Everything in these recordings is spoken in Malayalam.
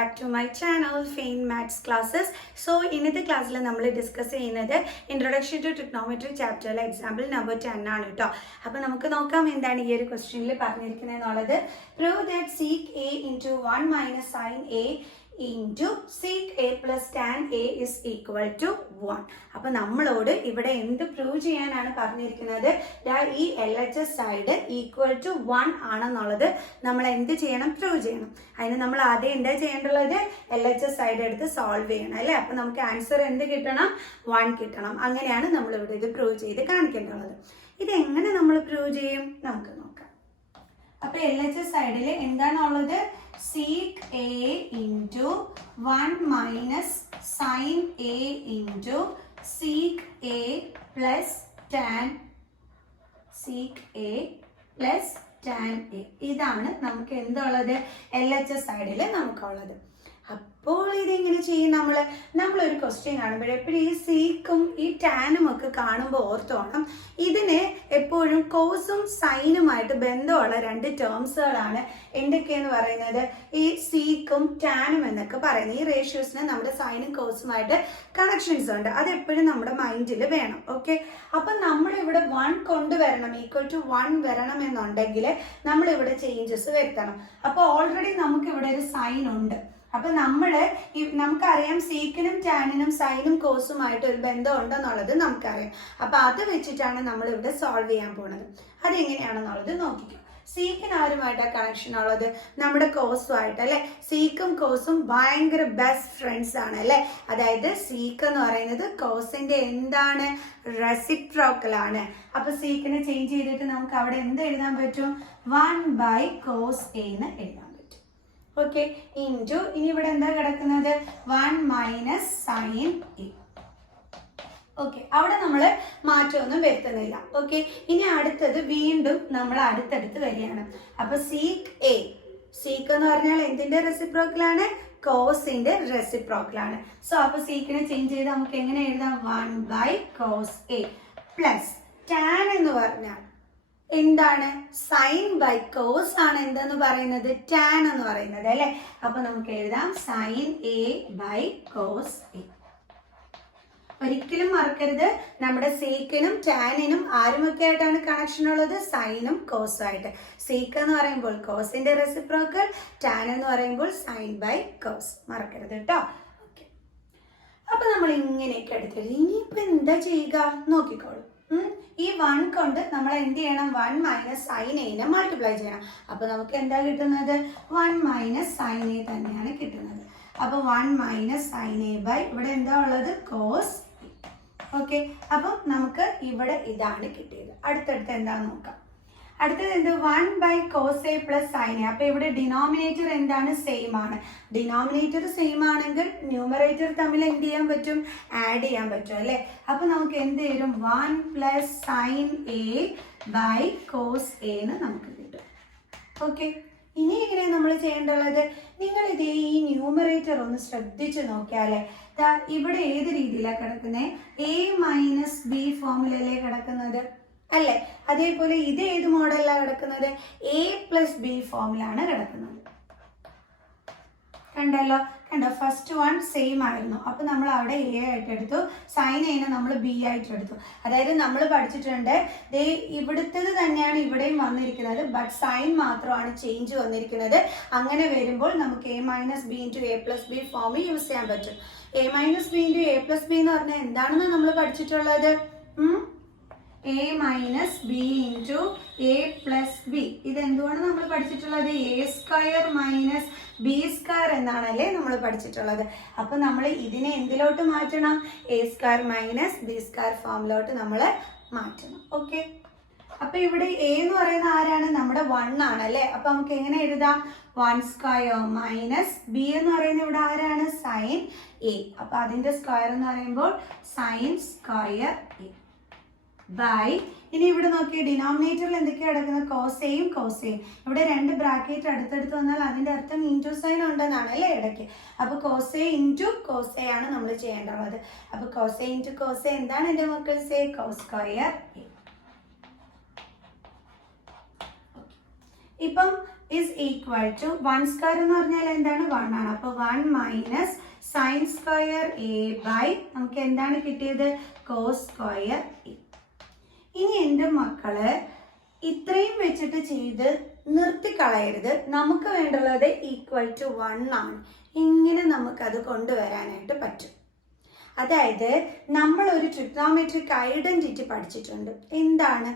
back to my channel Fain Maths Classes. So ഇന്നത്തെ ക്ലാസ്സിൽ നമ്മൾ ഡിസ്കസ് ചെയ്യുന്നത് ഇൻട്രൊഡക്ഷൻ ടു ട്രിഗ്നോമെട്രി ചാപ്റ്ററിലെ എക്സാമ്പിൾ നമ്പർ 10 ആണ് കേട്ടോ. അപ്പോൾ നമുക്ക് നോക്കാം എന്താണ് ഈ ഒരു ക്വസ്റ്റ്യനിൽ പറഞ്ഞിരിക്കുന്നത് എന്നുള്ളത്. Prove that sec a into 1 minus sin a into sec a plus tan a is equal to 1. അപ്പോൾ നമ്മളോട് ഇവിടെ എന്ത് പ്രൂവ് ചെയ്യാനാണ് പറഞ്ഞിരിക്കുന്നത്? ഈ LHS സൈഡ് ഈക്വൽ ടു 1 ആണെന്നുള്ളത് നമ്മൾ എന്ത് ചെയ്യണം? പ്രൂവ് ചെയ്യണം. അതിന് നമ്മൾ ആദ്യം എന്താ ചെയ്യേണ്ടുള്ളത്? LHS സൈഡ് എടുത്ത് സോൾവ് ചെയ്യണം അല്ലേ. അപ്പോൾ നമുക്ക് ആൻസർ എന്ത് കിട്ടണം? 1 കിട്ടണം. അങ്ങനെയാണ് നമ്മളിവിടെ ഇത് പ്രൂവ് ചെയ്ത് കാണിക്കേണ്ടത്. ഇതെങ്ങനെ നമ്മൾ പ്രൂവ് ചെയ്യും? നമുക്ക് നോക്കാം. അപ്പോൾ LHS സൈഡിൽ എന്താണുള്ളത്? sec a into 1 minus sin a into sec a plus tan a. ഇതാണ് നമുക്ക് എന്തുള്ളത്? LHS സൈഡിൽ നമുക്കുള്ളത്. അപ്പോൾ ഇതെങ്ങനെ ചെയ്യും? നമ്മളൊരു ക്വസ്റ്റ്യൻ കാണുമ്പോൾ എപ്പോഴും ഈ സീക്കും ഈ ടാനും ഒക്കെ കാണുമ്പോൾ ഓർത്തോണം, ഇതിന് എപ്പോഴും കോസും സൈനുമായിട്ട് ബന്ധമുള്ള രണ്ട് ടേംസുകളാണ് എന്തൊക്കെയെന്ന് പറയുന്നത്. ഈ സീക്കും ടാനും എന്നൊക്കെ പറയുന്നത് ഈ റേഷ്യോസിന് നമ്മുടെ സൈനും കോസുമായിട്ട് കണക്ഷൻസ് ഉണ്ട്. അതെപ്പോഴും നമ്മുടെ മൈൻഡിൽ വേണം. ഓക്കെ, അപ്പം നമ്മളിവിടെ 1 കൊണ്ടുവരണം, ഈക്വൽ ടു 1 വരണം എന്നുണ്ടെങ്കിൽ നമ്മളിവിടെ ചേഞ്ചസ് വരുത്തണം. അപ്പോൾ ഓൾറെഡി നമുക്കിവിടെ ഒരു സൈൻ ഉണ്ട്. അപ്പൊ നമുക്കറിയാം സീക്കിനും ടാനിനും സൈനും കോസുമായിട്ട് ഒരു ബന്ധം ഉണ്ടെന്നുള്ളത് നമുക്കറിയാം. അപ്പൊ അത് വെച്ചിട്ടാണ് നമ്മൾ ഇവിടെ സോൾവ് ചെയ്യാൻ പോണത്. അതെങ്ങനെയാണെന്നുള്ളത് നോക്കിക്കോ. സീക്കിന് ആരുമായിട്ടാണ് കണക്ഷൻ ഉള്ളത്? നമ്മുടെ കോസുമായിട്ട് അല്ലെ. സീക്കും കോസും ഭയങ്കര ബെസ്റ്റ് ഫ്രണ്ട്സ് ആണ് അല്ലെ. അതായത് സീക്ക് എന്ന് പറയുന്നത് കോസിന്റെ എന്താണ്? റെസിപ്രോക്കൽ ആണ്. അപ്പൊ സീക്കിനെ ചേഞ്ച് ചെയ്തിട്ട് നമുക്ക് അവിടെ എന്ത് എഴുതാൻ പറ്റും? 1/cos a എന്ന് എഴുതാം. ഓക്കെ, ഇൻറ്റു ഇനി ഇവിടെ എന്താ കിടക്കുന്നത്? 1 minus sin a. ഓക്കെ, അവിടെ നമ്മൾ മാറ്റമൊന്നും വരുത്തുന്നില്ല. ഓക്കെ, ഇനി അടുത്തത് വീണ്ടും നമ്മൾ അടുത്തടുത്ത് വരികയാണ്. അപ്പൊ സീക്ക് എന്ന് പറഞ്ഞാൽ എന്തിന്റെ റെസിപ്രോക്കലാണ്? കോസിന്റെ റെസിപ്രോക്കലാണ്. സോ അപ്പൊ സീക്കിനെ ചേഞ്ച് ചെയ്ത് നമുക്ക് എങ്ങനെ എഴുതാം? 1/cos a പ്ലസ് ടാൻ എന്ന് പറഞ്ഞാൽ എന്താണ്? സൈൻ ബൈ കോസ് ആണ് എന്തെന്ന് പറയുന്നത്? ടാൻ എന്ന് പറയുന്നത് അല്ലെ. അപ്പൊ നമുക്ക് എഴുതാം sine a by cos a. ഒരിക്കലും മറക്കരുത്, നമ്മുടെ സീക്കിനും ടാനിനും ആരുമൊക്കെ ആയിട്ടാണ് കണക്ഷൻ ഉള്ളത്? സൈനും കോസും ആയിട്ട്. സീക്ക് എന്ന് പറയുമ്പോൾ കോസിന്റെ റെസിപ്രോക്കൽ, ടാൻ എന്ന് പറയുമ്പോൾ സൈൻ ബൈ കോസ്. മറക്കരുത് കേട്ടോ. ഓക്കെ, അപ്പൊ നമ്മൾ ഇങ്ങനെയൊക്കെ എടുത്തിട്ട് ഇനിയിപ്പോ എന്താ ചെയ്യുക? നോക്കിക്കോളൂ. ഈ 1 കൊണ്ട് നമ്മൾ എന്ത് ചെയ്യണം? 1 minus sin a മൾട്ടിപ്ലൈ ചെയ്യണം. അപ്പൊ നമുക്ക് എന്താ കിട്ടുന്നത്? 1 minus sin a തന്നെയാണ് കിട്ടുന്നത്. അപ്പൊ 1 minus sin a ബൈ ഇവിടെ എന്താ ഉള്ളത്? കോസ്. ഓക്കെ, അപ്പം നമുക്ക് ഇവിടെ ഇതാണ് കിട്ടിയത്. അടുത്തടുത്ത് എന്താന്ന് നോക്കാം. അടുത്തത് എന്ത്? 1/cos a plus sin a. അപ്പൊ ഇവിടെ ഡിനോമിനേറ്റർ എന്താണ്? സെയിം ആണ്. ഡിനോമിനേറ്റർ സെയിം ആണെങ്കിൽ ന്യൂമറേറ്റർ തമ്മിൽ എന്ത് ചെയ്യാൻ പറ്റും? ആഡ് ചെയ്യാൻ പറ്റും അല്ലെ. അപ്പൊ നമുക്ക് എന്ത് വരും? 1 plus sin a by cos a എന്ന് നമുക്ക് കിട്ടും. ഓക്കെ, ഇനി എങ്ങനെയാണ് നമ്മൾ ചെയ്യേണ്ടുള്ളത്? നിങ്ങൾ ഇതേ ഈ ന്യൂമറേറ്റർ ഒന്ന് ശ്രദ്ധിച്ചു നോക്കിയാലേ ഇവിടെ ഏത് രീതിയിലാണ് കിടക്കുന്നത്? a minus b ഫോമിലല്ലേ കിടക്കുന്നത് അല്ലേ. അതേപോലെ ഇത് ഏത് മോഡലിലാണ് കിടക്കുന്നത്? a plus b ഫോമിലാണ് കിടക്കുന്നത്. കണ്ടല്ലോ, ഫസ്റ്റ് 1 സെയിം ആയിരുന്നു. അപ്പൊ നമ്മൾ അവിടെ a ആയിട്ട് എടുത്തു, സൈൻ a നമ്മൾ b ആയിട്ട് എടുത്തു. അതായത് നമ്മൾ പഠിച്ചിട്ടുണ്ട് ഇവിടുത്തത് തന്നെയാണ് ഇവിടെയും വന്നിരിക്കുന്നത്, ബട്ട് സൈൻ മാത്രമാണ് ചേഞ്ച് വന്നിരിക്കുന്നത്. അങ്ങനെ വരുമ്പോൾ നമുക്ക് a minus b into a plus b form use ചെയ്യാൻ പറ്റും. a minus b into a plus b എന്ന് പറഞ്ഞാൽ എന്താണെന്ന് നമ്മൾ പഠിച്ചിട്ടുള്ളത്? a minus b into a plus b. ഇതെന്തുകൊണ്ട് നമ്മൾ പഠിച്ചിട്ടുള്ളത്? a square minus b square എന്നാണല്ലേ നമ്മൾ പഠിച്ചിട്ടുള്ളത്. അപ്പൊ നമ്മൾ ഇതിനെ എന്തിലോട്ട് മാറ്റണം? a square minus b square ഫോമിലോട്ട് നമ്മൾ മാറ്റണം. ഓക്കെ, അപ്പൊ ഇവിടെ a എന്ന് പറയുന്ന ആരാണ്? നമ്മുടെ 1 ആണ് അല്ലെ. അപ്പൊ നമുക്ക് എങ്ങനെ എഴുതാം? 1 സ്ക്വയർ മൈനസ് b എന്ന് പറയുന്നത് ഇവിടെ ആരാണ്? Sine a. അപ്പൊ അതിന്റെ സ്ക്വയർ എന്ന് പറയുമ്പോൾ സൈൻ സ്ക്വയർ a ബൈ. ഇനി ഇവിടെ നോക്കിയ ഡിനോമിനേറ്ററിൽ എന്തൊക്കെയാണ് കിടക്കുന്നത്? കോസയും കോസയും. ഇവിടെ 2 ബ്രാക്കറ്റ് അടുത്തടുത്ത് വന്നാൽ അതിന്റെ അർത്ഥം ഇൻറ്റു സൈൻ ഉണ്ടെന്നാണ് അല്ലേ ഇടയ്ക്ക്. അപ്പൊ കോസെ ഇൻറ്റു കോസെ ആണ് നമ്മൾ ചെയ്യേണ്ടത്. അപ്പൊ കോസെ ഇൻറ്റു കോസെ എന്താണ് എൻ്റെ മക്കൾ? Say cos square. ഇപ്പം ഇസ് ഈക്വൽ ടു 1 സ്ക്വയർ എന്ന് പറഞ്ഞാൽ എന്താണ് 1 ആണ്. അപ്പോൾ 1 minus sine square A by നമുക്ക് എന്താണ് കിട്ടിയത് കോസ് സ്ക്വയർ എ. ഇനി എൻ്റെ മക്കള് ഇത്രയും വെച്ചിട്ട് ചെയ്ത് നിർത്തിക്കളയരുത്. നമുക്ക് വേണ്ടുള്ളത് ഈക്വൽ ടു 1 ആണ്. ഇങ്ങനെ നമുക്കത് കൊണ്ടുവരാനായിട്ട് പറ്റും. അതായത് നമ്മൾ ഒരു ട്രിഗ്നോമെട്രിക് ഐഡന്റിറ്റി പഠിച്ചിട്ടുണ്ട്. എന്താണ്?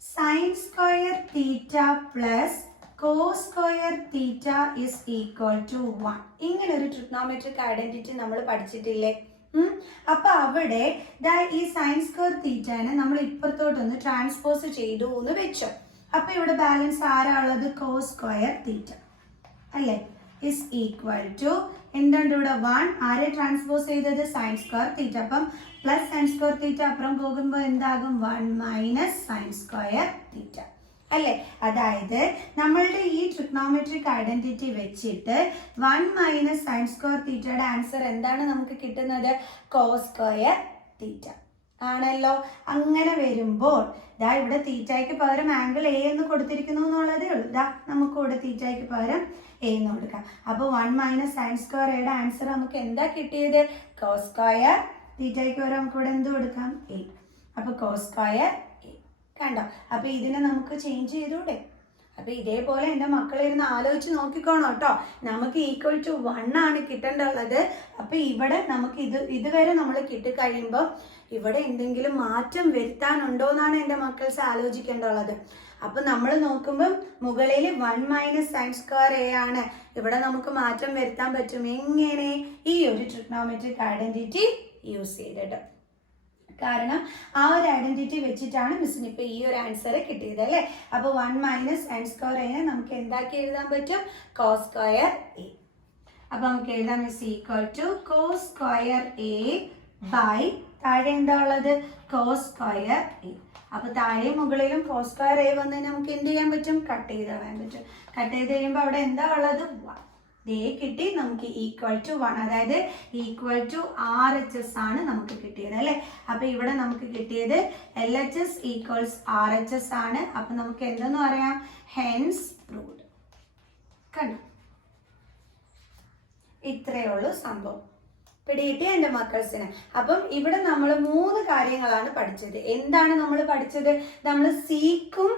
Sine square theta plus cos square theta is equal to 1. ഇങ്ങനെ ഒരു ട്രിഗ്നോമെട്രിക് ഐഡന്റിറ്റി നമ്മൾ പഠിച്ചിട്ടില്ലേ? അപ്പൊ അവിടെ ഈ സൈൻ സ്ക്വയർ തീറ്റനെ നമ്മൾ ഇപ്പുറത്തോട്ടൊന്ന് ട്രാൻസ്പോസ് ചെയ്തു എന്ന് വെച്ചോ. അപ്പൊ ഇവിടെ ബാലൻസ് ആരാ ഉള്ളത്? കോസ് സ്ക്വയർ തീറ്റ അല്ലേ? ഇസ് ഈക്വൽ ടു എന്തുണ്ട് ഇവിടെ 1. ആരെ ട്രാൻസ്പോസ് ചെയ്തത്? സൈൻ സ്ക്വയർ തീറ്റ. അപ്പം പ്ലസ് സൈൻ സ്ക്വയർ തീറ്റ അപ്പുറം പോകുമ്പോൾ എന്താകും? 1 മൈനസ് സൈൻ സ്ക്വയർ തീറ്റ അല്ലേ? അതായത് നമ്മളുടെ ഈ ട്രിഗ്നോമെട്രിക് ഐഡന്റിറ്റി വെച്ചിട്ട് 1 മൈനസ് സൈൻ സ്ക്വയർ തീറ്റയുടെ ആൻസർ എന്താണ് നമുക്ക് കിട്ടുന്നത്? കോസ് സ്ക്വയർ തീറ്റ ആണല്ലോ. അങ്ങനെ വരുമ്പോൾ ദാ ഇവിടെ തീറ്റയ്ക്ക് പകരം ആംഗിൾ എ എന്ന് കൊടുത്തിരിക്കുന്നു എന്നുള്ളതേ ഉള്ളൂ. ദാ നമുക്ക് ഇവിടെ തീറ്റയ്ക്ക് പകരം എ എന്ന് കൊടുക്കാം. അപ്പോൾ 1 മൈനസ് സൈൻ സ്ക്വയർ എയുടെ ആൻസർ നമുക്ക് എന്താ കിട്ടിയത്? കോസ് സ്ക്വയർ തീറ്റയ്ക്ക് പകരം നമുക്ക് ഇവിടെ എന്ത് കൊടുക്കാം? എ. അപ്പോൾ കോസ് സ്ക്വയർ എ. കണ്ടോ? അപ്പോൾ ഇതിനെ നമുക്ക് ചേഞ്ച് ചെയ്തൂടെ? അപ്പോൾ ഇതേപോലെ എൻ്റെ മക്കളിരുന്ന് ആലോചിച്ച് നോക്കിക്കോണം കേട്ടോ. നമുക്ക് ഈക്വൽ ടു 1 ആണ് കിട്ടേണ്ടത്. അപ്പോൾ ഇവിടെ നമുക്ക് ഇതുവരെ നമ്മൾ കിട്ടിക്കഴിയുമ്പോൾ ഇവിടെ എന്തെങ്കിലും മാറ്റം വരുത്താനുണ്ടോ എന്നാണ് എൻ്റെ മക്കൾസ് ആലോചിക്കേണ്ടുള്ളത്. അപ്പൊ നമ്മൾ നോക്കുമ്പോൾ മുകളിൽ 1 മൈനസ് സൈൻ സ്ക്വയർ എ ആണ്. ഇവിടെ നമുക്ക് മാറ്റം വരുത്താൻ പറ്റും. എങ്ങനെ? ഈ ഒരു ട്രിഗ്നോമെട്രിക് ഐഡന്റിറ്റി യൂസ് ചെയ്തിട്ട്. കാരണം ആ ഒരു ഐഡന്റിറ്റി വെച്ചിട്ടാണ് മിസ്സിന് ഇപ്പൊ ഈ ഒരു ആൻസർ കിട്ടിയത് അല്ലേ? അപ്പൊ 1 മൈനസ് സൈൻ സ്ക്വയർ എ നമുക്ക് എന്താക്കി എഴുതാൻ പറ്റും? Cos square A. അപ്പൊ നമുക്ക് എഴുതാം is equal to cos square A by താഴെ എന്താ ഉള്ളത്? Cos square A. അപ്പൊ താഴെ മുകളിലും കോസ് സ്ക്വയർ എ വന്ന് നമുക്ക് എന്ത് ചെയ്യാൻ പറ്റും? കട്ട് ചെയ്ത് കളയാൻ പറ്റും. കട്ട് ചെയ്ത് കഴിയുമ്പോൾ അവിടെ എന്താ ഉള്ളത്? 1 ദേ കിട്ടി. നമുക്ക് ഈക്വൽ ടു 1 അതായത് ഈക്വൽ ടു RHS ആണ് നമുക്ക് കിട്ടിയത് അല്ലേ? അപ്പൊ ഇവിടെ നമുക്ക് കിട്ടിയത് LHS ഈക്വൽസ് RHS ആണ്. അപ്പൊ നമുക്ക് എന്തെന്ന് പറയാം? Hence proved. കണ്ടോ? ഇത്രയേ ഉള്ളൂ സംഭവം. പിടികിട്ടി എൻ്റെ മക്കൾസിന്. അപ്പം ഇവിടെ നമ്മൾ 3 കാര്യങ്ങളാണ് പഠിച്ചത്. എന്താണ് നമ്മൾ പഠിച്ചത്? നമ്മൾ സീക്കും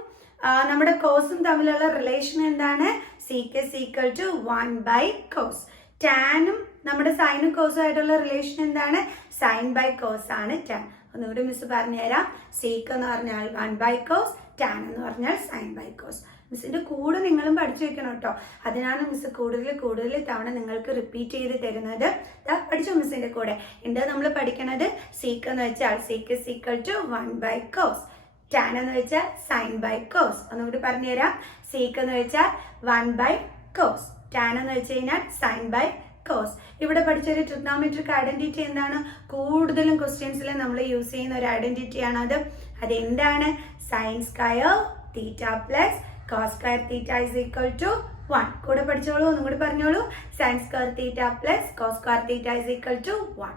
നമ്മുടെ കോസും തമ്മിലുള്ള റിലേഷൻ എന്താണ്? Sec is equal to 1 by cos. ടാനും നമ്മുടെ സൈനും കോസും ആയിട്ടുള്ള റിലേഷൻ എന്താണ്? സൈൻ ബൈ കോസ് ആണ് ടാൻ. ഒന്നുകൂടി മിസ് പറഞ്ഞുതരാം. സീക്ക് എന്ന് പറഞ്ഞാൽ 1 ബൈ കോസ്, ടാൻ എന്ന് പറഞ്ഞാൽ സൈൻ ബൈ കോസ്. മിസ്സിന്റെ കൂടെ നിങ്ങളും പഠിച്ചു വെക്കണം കേട്ടോ. അതിനാണ് മിസ് കൂടുതൽ തവണ നിങ്ങൾക്ക് റിപ്പീറ്റ് ചെയ്ത് തരുന്നത്. പഠിച്ചോ മിസ്സിന്റെ കൂടെ? എന്താ നമ്മൾ പഠിക്കണത്? സീക്ക് എന്ന് വെച്ചാൽ sec is equal to 1 by cos. Tan എന്ന് വെച്ചാൽ സൈൻ ബൈ കോസ്. ഒന്നുകൂടി പറഞ്ഞുതരാം. സീക്ക് എന്ന് വെച്ചാൽ 1 ബൈ കോസ്. ടാൻ എന്ന് വെച്ച് കഴിഞ്ഞാൽ സൈൻ ബൈ കോസ്. ഇവിടെ പഠിച്ചൊരു ട്രിഗ്നോമെട്രിക് ഐഡന്റിറ്റി എന്താണ്? കൂടുതലും ക്വസ്റ്റ്യൻസിൽ നമ്മൾ യൂസ് ചെയ്യുന്ന ഒരു ഐഡന്റിറ്റിയാണ് അത്. അതെന്താണ്? Sine square theta plus cos square theta is equal to 1. കൂടെ പഠിച്ചോളൂ. ഒന്നും കൂടി പറഞ്ഞോളൂ. Sine square theta plus cos square theta is equal to 1.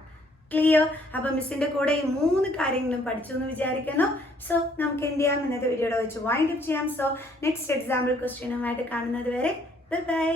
Clear? അപ്പൊ മിസ്സിന്റെ കൂടെ ഈ 3 കാര്യങ്ങളും പഠിച്ചു എന്ന് വിചാരിക്കുന്നു. സോ നമുക്ക് എന്ത് ചെയ്യാം? ഇന്നത്തെ വീഡിയോയുടെ വെച്ച് വൈൻഡ് അപ്പ് ചെയ്യാം. സോ നെക്സ്റ്റ് എക്സാമ്പിൾ ക്വസ്റ്റ്യനുമായിട്ട് കാണുന്നത് വരെ ബൈ ബൈ.